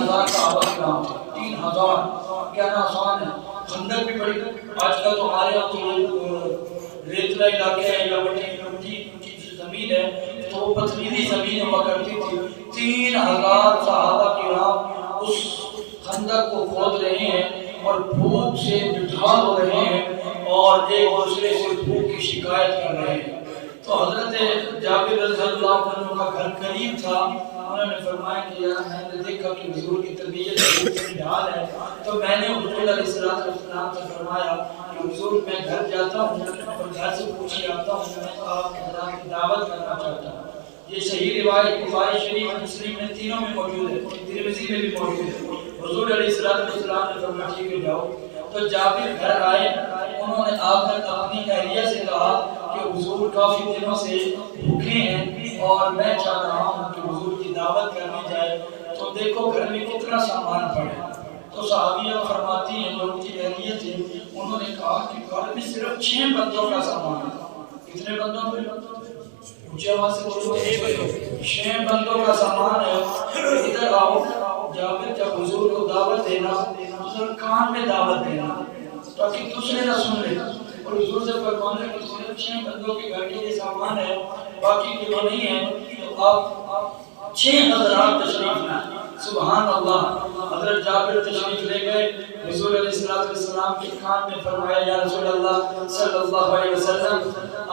3000 صحابہ کرام تھے، 3000، کہنا آسان ہے۔ خندق بھی بڑی، آج کل تو ہمارے یہاں تو ریتلا علاقے ہیں یا بڑی زمین ہے، تو وہ پتھریلی زمین ہوا کرتی تھی۔ 3000 صحابہ کرام اس خندق کو کھود رہے ہیں اور بھوک سے بٹھال ہو رہے ہیں اور ایک دوسرے سے بھوک کی شکایت کر رہے ہیں۔ تو حضرت جابر رضی اللہ عنہ کا گھر قریب تھا، انہوں نے فرمایا کہ یار میں نے دیکھا کہ حضور کی طبیعت بہت حال ہے، تو میں نے حضور علیہ السلام سے فرمایا کہ حضور میں گھر جاتا ہوں اور گھر سے پوچھ کے آتا ہوں، میں آپ کے خدا کی دعوت کرنا چاہتا ہوں۔ یہ صحیح روایت بخاری شریف اور مسلم میں تینوں میں موجود ہے، ترمذی میں بھی موجود ہے۔ حضور علیہ السلام نے فرمایا ٹھیک ہے جاؤ۔ تو جابر گھر آئے، انہوں نے آ کر اپنی اہلیہ سے کہا کہ حضور کافی دنوں سے بھوکے ہیں اور میں چاہ رہا ہوں کہ حضور کی دعوت کرنی جائے، تو دیکھو گھر میں کتنا سامان پڑا۔ تو صحابیہ فرماتی ہیں جو ان کی اہلیہ تھی، انہوں نے کہا کہ گھر میں صرف 6 بندوں کا سامان ہے۔ کتنے بندوں میں؟ اونچی آواز سے بولو، 6 بندوں کا سامان ہے، ادھر آؤ۔ جابر جب حضور کو دعوت دینا، حضور کان میں دعوت دینا تاکہ دوسرے نہ سن لے، اور حضور سے فرمانا کہ صرف 6 بندوں کے گھر کے سامان ہے، باقی کے وہ نہیں ہے، تو آپ 6 حضرات تشریف لائیں۔ سبحان اللہ۔ حضرت جابر تشریف لے گئے، حضور علیہ السلام کے کان میں فرمایا یا رسول اللہ صلی اللہ علیہ وسلم،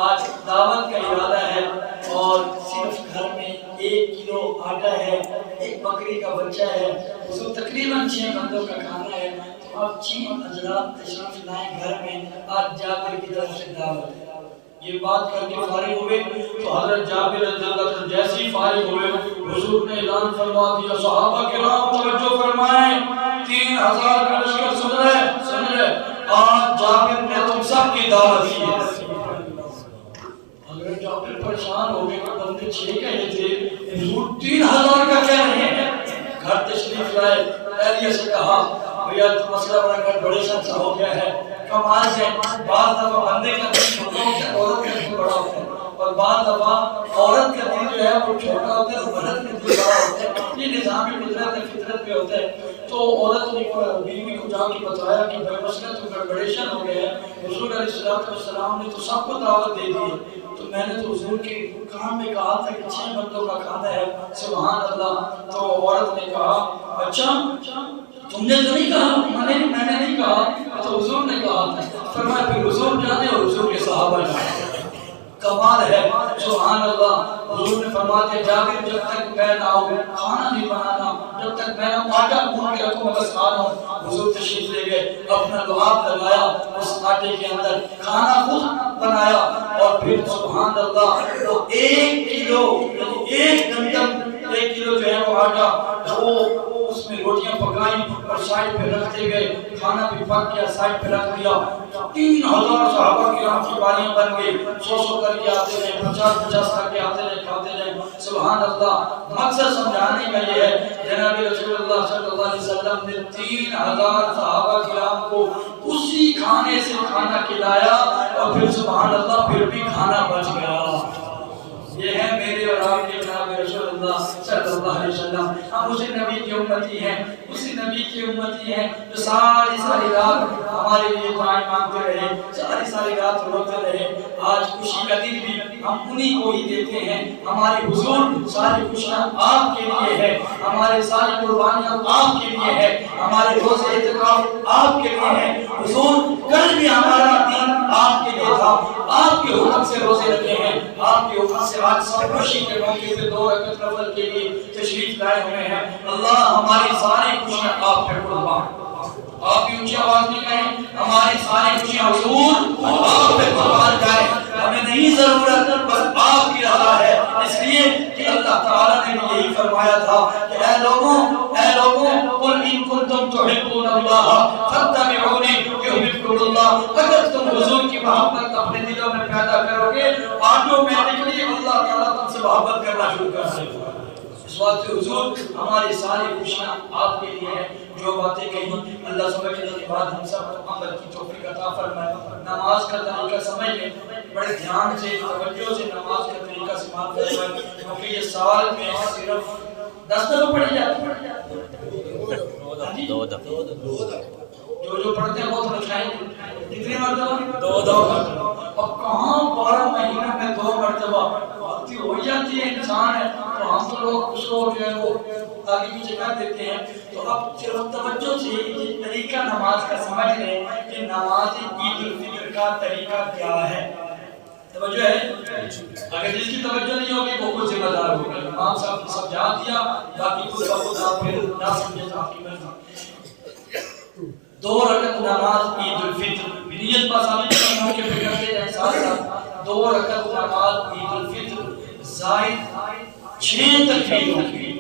آج دعوت کا ارادہ ہے اور صرف گھر میں 1 کلو آٹا ہے، 1 بکری کا بچہ ہے، حضور تقریباً 6 بندوں کا کھانا ہے، تو آپ 6 حضرات تشریف لائیں گھر میں، آج جابر کی طرف سے دعوت ہے۔ یہ بات کر کے فارغ ہوئے تو حضرت جابر رضی اللہ عنہ جیسے ہی فارغ ہوئے، حضور نے اعلان فرما دیا صحابہ کرام توجہ فرمائیں، 3000 کا لشکر سن رہے، آج جابر نے تم سب کی دعوت کی ہے۔ حضرت جابر پریشان ہو گئے کہ بندے 6 کہے تھے، حضور 3000 کا کہہ رہے ہیں۔ گھر تشریف لائے، اہلیہ سے کہا بھیا مسئلہ بڑا کر بڑے شان سا ہو گیا ہے، کمال سے بعض دفعہ بندے کا دل چھوٹا ہوتا ہے، عورت کا دل بڑا ہوتا ہے، اور بعض دفعہ عورت کا دل جو ہے وہ چھوٹا ہوتا ہے اور مرد کا دل بڑا ہوتا ہے، یہ نظام قدرت ہے، فطرت پہ ہوتا ہے۔ تو عورت نے بیوی کو جا کے بتایا کہ بھائی مسئلہ تو گڑبڑیشن ہو گیا ہے، حضور علیہ السلام نے تو سب کو دعوت دے دی ہے، تو میں نے تو حضور کے کام میں کہا تھا کہ 6 بندوں کا کھانا ہے، سبحان اللہ۔ تو عورت نے کہا اچھا تم نے تو نہیں کہا؟ میں نے نہیں کہا، تو حضور نے کہا تھا۔ فرمایا پھر حضور جانے اور حضور کے صحابہ جانے۔ کمال ہے، سبحان اللہ۔ حضور نے فرمایا جابر جب تک میں نہ آؤں کھانا نہیں بنانا، جب تک میں نہ آٹا گھون کے رکھوں بس کھانا ہوں۔ حضور تشریف لے گئے، اپنا لحاف لگایا، اس آٹے کے اندر کھانا خود بنایا، اور پھر سبحان اللہ وہ 1 کلو یعنی 1 گندم 1 کلو جو ہے وہ آٹا، وہ اس میں روٹیاں پکائیں اور سائڈ پہ رکھتے گئے، کھانا بھی پک گیا، سائڈ پہ رکھ دیا۔ 3000 صحابہ کرام کی باریاں بن گئی، 100 کر کے آتے رہے، 50 کر کے آتے رہے، کھاتے رہے، سبحان اللہ۔ مقصد سمجھانے کا یہ ہے جناب رسول اللہ صلی اللہ علیہ وسلم نے 3000 صحابہ کرام کو اسی کھانے سے کھانا کھلایا، اور پھر سبحان اللہ پھر بھی کھانا بچ گیا۔ یہ ہے میرے اور آپ کے جناب رسول اللہ صلی اللہ علیہ وسلم۔ ہم اسی نبی کی امتی ہیں، اسی نبی کی امتی ہیں جو ساری رات ہمارے لیے دعائیں مانگتے رہے، ساری رات روتے رہے۔ آج خوشی کا دن بھی ہم انہی کو ہی دیتے ہیں۔ ہماری حضور ساری خوشیاں آپ کے لیے ہے، ہمارے ساری قربانیاں آپ کے لیے ہے، ہمارے روزے اعتکاف آپ کے لیے ہے۔ حضور کل بھی ہمارا دین آپ کے لیے تھا، آپ کے حکم سے روزے رکھے ہیں، آپ کے حکم سے آج سب خوشی کے موقع پہ 2 رکعت نفل کے لیے تشریف لائے ہوئے ہیں۔ اللہ ہماری ساری خوشیاں آپ پہ قربان۔ آپ بھی اونچی آواز میں کہیں ہماری ساری خوشیاں حضور آپ پہ قربان جائیں۔ ہمیں نہیں ضرورت، بس آپ کی رضا ہے، اس لیے کہ اللہ تعالیٰ نے بھی یہی فرمایا تھا کہ اے لوگوں قل ان کنتم تحبون اللہ فاتبعونی یحببکم اللہ۔ اگر تم حضور کی محبت اپنے دلوں میں پیدا کرو گے، آٹومیٹکلی اللہ تعالیٰ تم سے محبت کرنا شروع کر دے گا۔ اس واسطے حضور ہماری ساری خوشیاں آپ کے لیے ہیں۔ جو باتیں کہیں اللہ سمجھنے کے بعد ہم سب کو عمل کی توفیق عطا فرمائے۔ نماز کا طریقہ سمجھ لیں، بڑے دھیان سے توجہ سے نماز کا طریقہ سماعت کریں، کیونکہ یہ سال میں صرف 10 دفعہ پڑھی جاتی ہے۔ جو پڑھتے ہیں بہت بچائیں کتنی مرتبہ 2 مرتبہ. اب کہاں 12 مہینوں میں 2 مرتبہ غلطی ہو جاتی ہے, انسان ہے تو ہم تو لوگ کچھ لوگ جو ہے وہ آگے پیچھے کر دیتے ہیں. تو اب صرف توجہ سے یہ طریقہ نماز کا سمجھ لیں کہ نماز عید الفطر کا طریقہ کیا ہے. توجہ ہے, اگر جس کی توجہ نہیں ہوگی وہ خود ذمہ دار ہوگا. امام صاحب نے سمجھا دیا, باقی خود بخود آپ پھر نہ سمجھے تو آپ کی مرضی. 2 رکعت نماز عید الفطر نیت پاسانی کا موقع پہ کرتے جائیں ساتھ ساتھ. 2 رکعت نماز عید الفطر زائد 6 تکبیروں کی.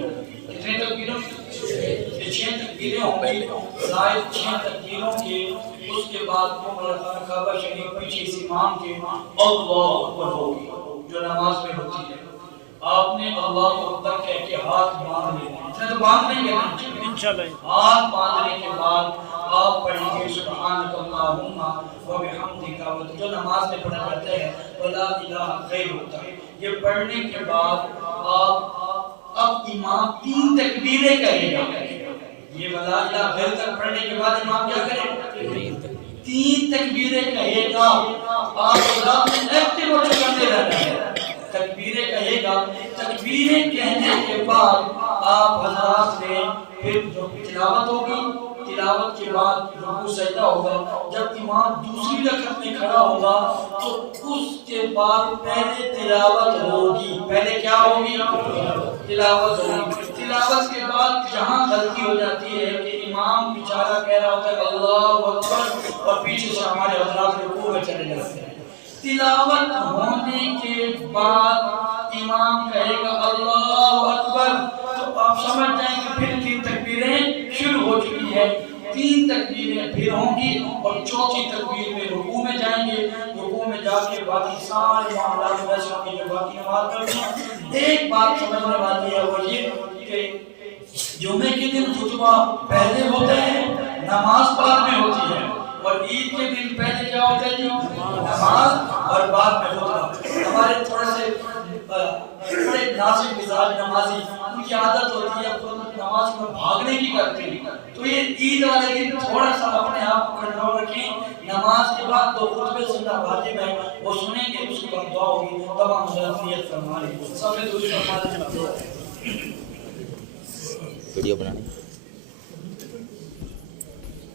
کتنے تکبیروں کی؟ 6 تکبیریں ہوں گی زائد 6 تکبیروں کے. اس کے بعد کعبہ شریف پیچھے سے امام کے اللہ اکبر ہوگی جو نماز میں ہوتی ہے. آپ نے اللہ اکبر کہہ کے ہاتھ باندھ لینا. اتنا تو باندھ نہیں کرنا انشاءاللہ. ہاتھ باندھنے کے بعد آپ پڑھیں گے سبحانک اللہم و بحمدک, جو نماز میں پڑھا جاتا ہے ولا الہ غیرک. یہ پڑھنے کے بعد آپ اب امام 3 تکبیریں کہے گا. یہ ولا الہ غیرک پڑھنے کے بعد امام کیا کرے گا؟ 3 تکبیریں کہے گا. آپ رات میں ایکٹیو ہو کے کرتے رہنا ہے. تکبیریں کہے گا. تکبیریں کہنے کے بعد آپ حضرات نے پھر جو تلاوت ہوگی, تلاوت کے بعد رکوع سجدہ ہوگا. جب امام دوسری رکعت میں کھڑا ہوگا تو اس کے بعد پہلے تلاوت ہوگی. پہلے کیا ہوگی؟ تلاوت ہوگی. تلاوت کے بعد جہاں غلطی ہو جاتی ہے کہ امام بیچارہ کہہ رہا ہوتا ہے اللہ اکبر اور پیچھے سے ہمارے حضرات رکوع میں چلے جاتے ہیں. تلاوت ہونے کے بعد امام کہے گا اللہ اکبر, تو آپ سمجھ جائیں کہ پھر 3 تکبیریں شروع ہو چکی ہے. 3 تکبیریں پھر ہوں گی اور 4تھی تکبیر میں رکوع میں جائیں گے. رکوع میں جا کے باقی سارے معاملات ویسے ہوں گے جو باقی نماز پڑھتے ہیں. ایک بات سمجھنے والی ہے وہ یہ کہ جمعے کے دن خطبہ پہلے ہوتا ہے, نماز بعد میں ہوتی ہے, اور عید کے دن پہلے کیا ہوتا ہے جی؟ نماز اور بعد میں خطبہ. ہمارے تھوڑے سے بڑے نازک مزاج نمازی, ان کی عادت ہوتی ہے نماز میں بھاگنے کی کرتے ہیں. تو یہ عید والے دن تھوڑا سا اپنے آپ کو کنٹرول رکھیں. نماز کے بعد 2 خطبے سننا واجب ہے, وہ سنیں گے, اس کے بعد دعا ہوگی. تمام حضرات نیت فرما لیں. سب نے دوسری فرما لیں. ویڈیو بنانے